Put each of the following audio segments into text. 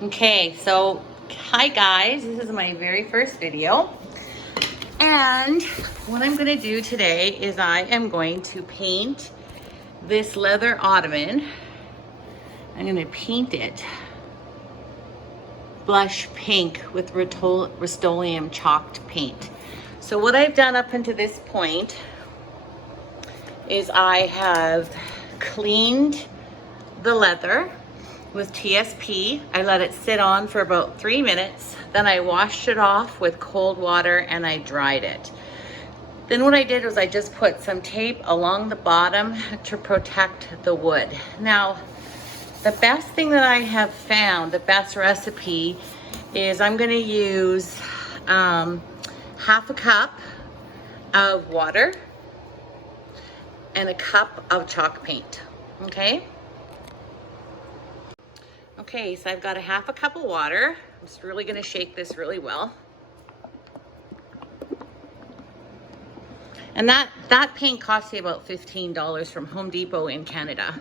Okay, so hi guys, this is my very first video. And what I'm gonna do today is I am going to paint this leather ottoman. I'm gonna paint it blush pink with Rustoleum Chalked Paint. So what I've done up until this point is I have cleaned the leather with TSP. I let it sit on for about 3 minutes. Then I washed it off with cold water and I dried it. Then what I did was I just put some tape along the bottom to protect the wood. Now, the best thing that I have found, the best recipe, is I'm gonna use half a cup of water and a cup of chalk paint, okay? Okay, so I've got a half a cup of water. I'm just really gonna shake this really well. And that paint costs you about $15 from Home Depot in Canada.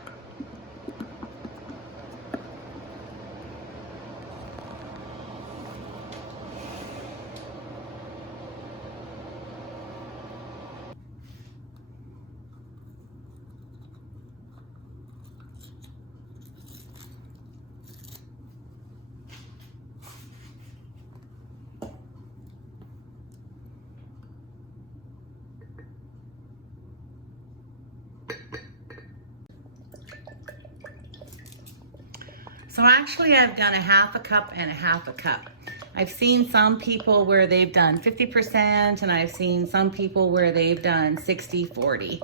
So actually I've done a half a cup and a half a cup. I've seen some people where they've done 50% and I've seen some people where they've done 60-40.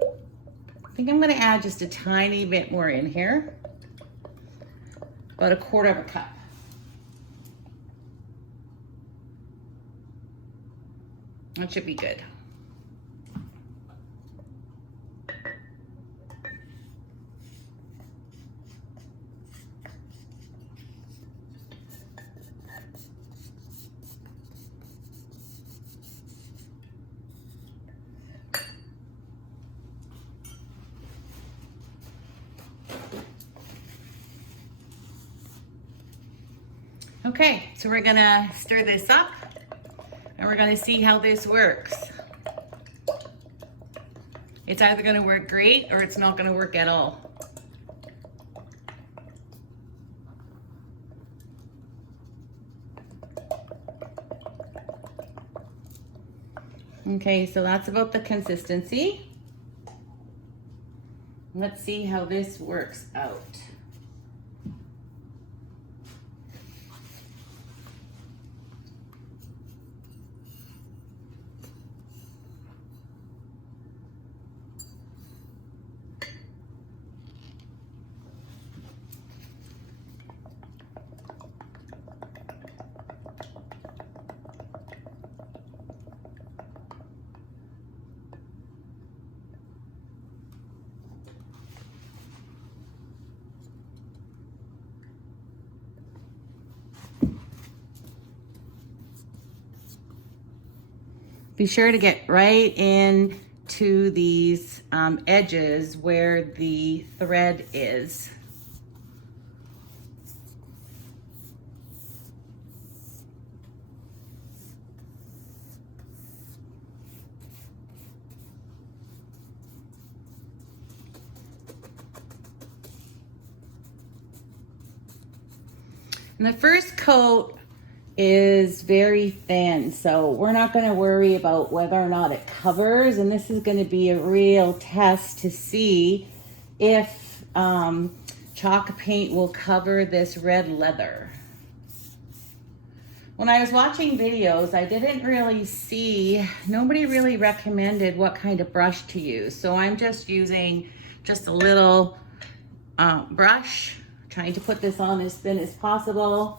I think I'm gonna add just a tiny bit more in here. About a quarter of a cup. That should be good. Okay, so we're gonna stir this up and we're gonna see how this works. It's either gonna work great or it's not gonna work at all. Okay, so that's about the consistency. Let's see how this works out. Be sure to get right into these edges where the thread is. And the first coat is very thin, so we're not going to worry about whether or not it covers, and this is going to be a real test to see if chalk paint will cover this red leather. When I was watching videos, I didn't really see, nobody really recommended what kind of brush to use, so I'm just using just a little brush, trying to put this on as thin as possible.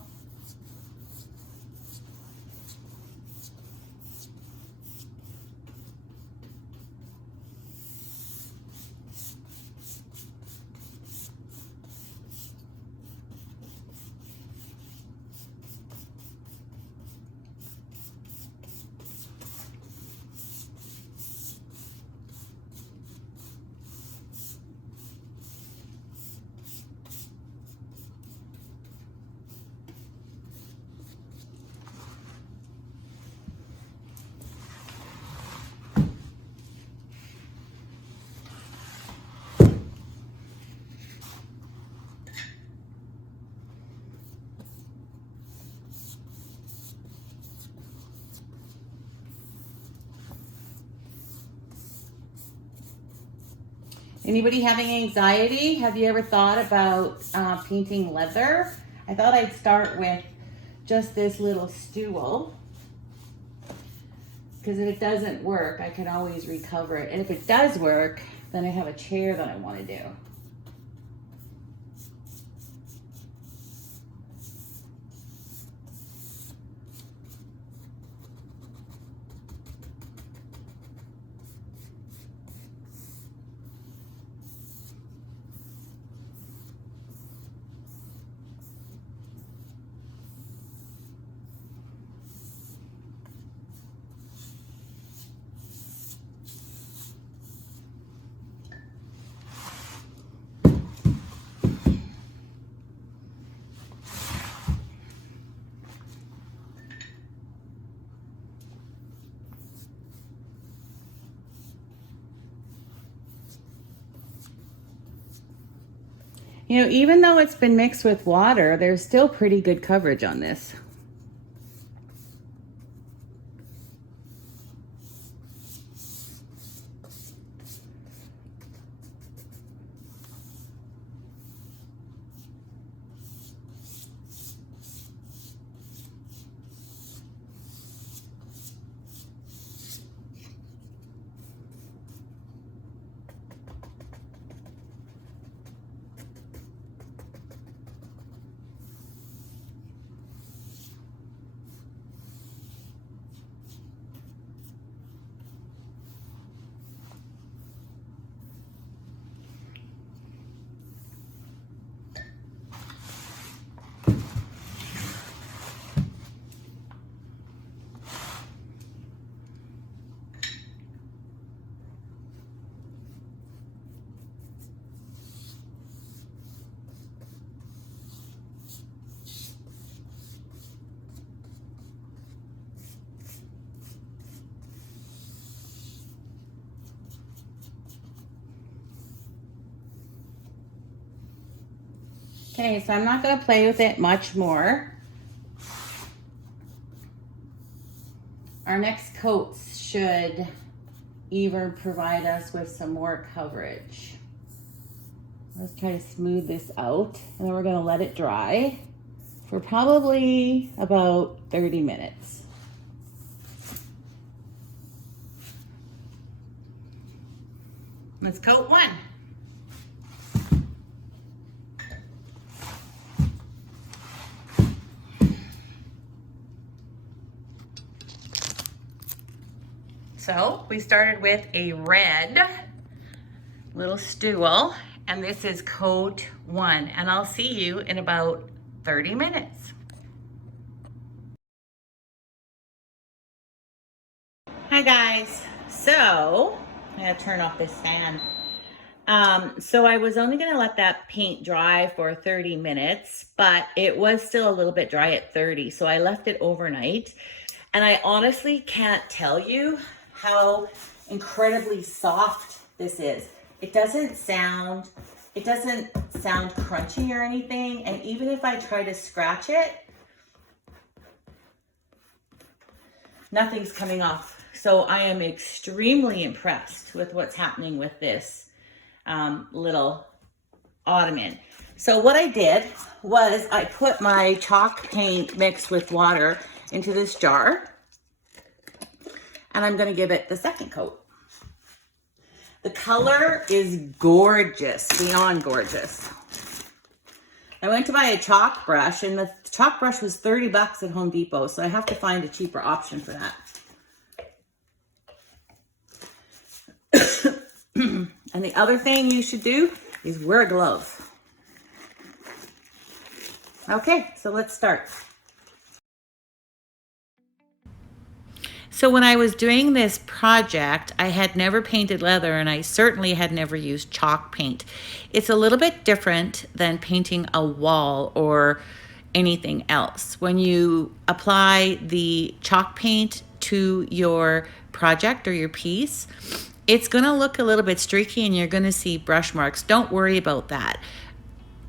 Anybody having anxiety? Have you ever thought about painting leather? I thought I'd start with just this little stool, because if it doesn't work, I can always recover it. And if it does work, then I have a chair that I want to do. You know, even though it's been mixed with water, there's still pretty good coverage on this. Okay, so I'm not going to play with it much more. Our next coats should even provide us with some more coverage. Let's try to smooth this out, and then we're going to let it dry for probably about 30 minutes. Let's coat one. So we started with a red little stool, and this is coat one, and I'll see you in about 30 minutes. Hi guys, so I'm gonna turn off this fan. So I was only gonna let that paint dry for 30 minutes, but it was still a little bit dry at 30, so I left it overnight. And I honestly can't tell you how incredibly soft this is. It doesn't sound crunchy or anything. And even if I try to scratch it, nothing's coming off. So I am extremely impressed with what's happening with this little ottoman. So what I did was I put my chalk paint mixed with water into this jar, and I'm going to give it the second coat. The color is gorgeous, beyond gorgeous. I went to buy a chalk brush, and the chalk brush was 30 bucks at Home Depot, so I have to find a cheaper option for that. And the other thing you should do is wear gloves. Okay, so let's start. So when I was doing this project, I had never painted leather, and I certainly had never used chalk paint. It's a little bit different than painting a wall or anything else. When you apply the chalk paint to your project or your piece, it's going to look a little bit streaky and you're going to see brush marks. Don't worry about that.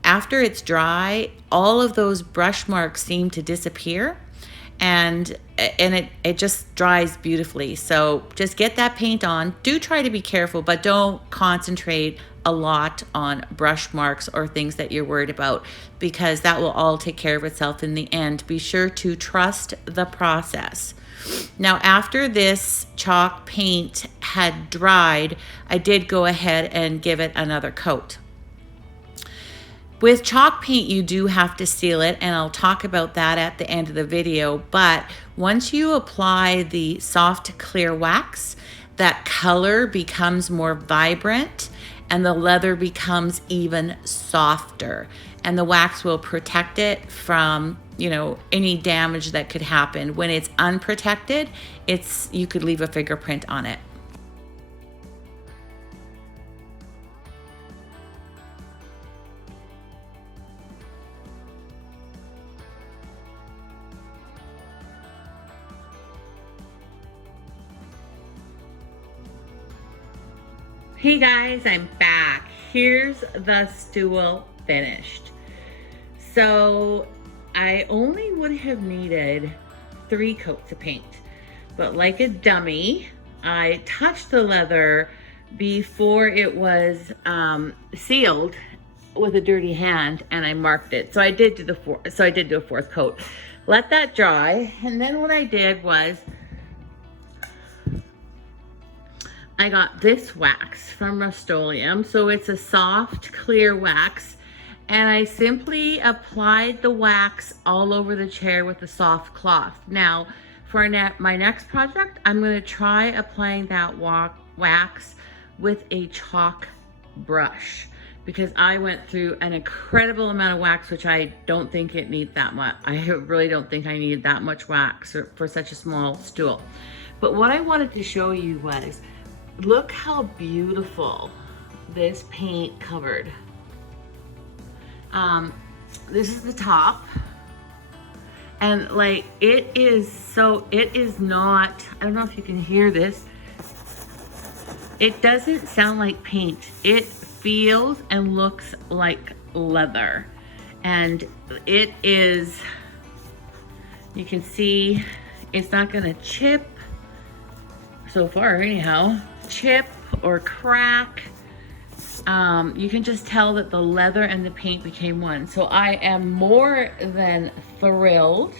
After it's dry, all of those brush marks seem to disappear, and it just dries beautifully. So just get that paint on. Do try to be careful, but don't concentrate a lot on brush marks or things that you're worried about, because that will all take care of itself in the end. Be sure to trust the process. Now, after this chalk paint had dried, I did go ahead and give it another coat. With chalk paint, you do have to seal it, and I'll talk about that at the end of the video. But once you apply the soft clear wax, that color becomes more vibrant and the leather becomes even softer, and the wax will protect it from, you know, any damage that could happen. When it's unprotected, you could leave a fingerprint on it. Hey guys, I'm back. Here's the stool finished. So I only would have needed 3 coats of paint, but like a dummy, I touched the leather before it was sealed with a dirty hand, and I marked it. So I did do a 4th coat. Let that dry, and then what I did was I got this wax from Rustoleum. So it's a soft, clear wax. And I simply applied the wax all over the chair with a soft cloth. Now, for my next project, I'm going to try applying that wax with a chalk brush, because I went through an incredible amount of wax, which I don't think it needs that much. I really don't think I needed that much wax for such a small stool. But what I wanted to show you was, look how beautiful this paint covered. This is the top, and like it is not, I don't know if you can hear this, it doesn't sound like paint. It feels and looks like leather, and it is, you can see it's not gonna chip so far anyhow, chip or crack. You can just tell that the leather and the paint became one. So I am more than thrilled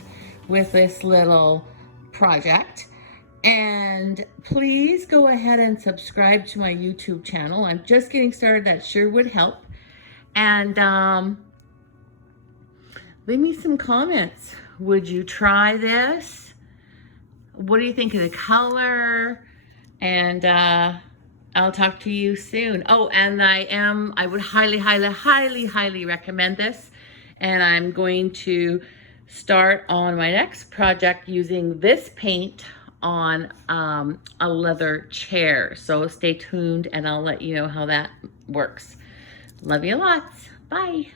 with this little project. And please go ahead and subscribe to my YouTube channel. I'm just getting started. That sure would help. And leave me some comments. Would you try this? What do you think of the color? And I'll talk to you soon. Oh, and I would highly recommend this. And I'm going to start on my next project using this paint on a leather chair. So stay tuned and I'll let you know how that works. Love you lots. Bye.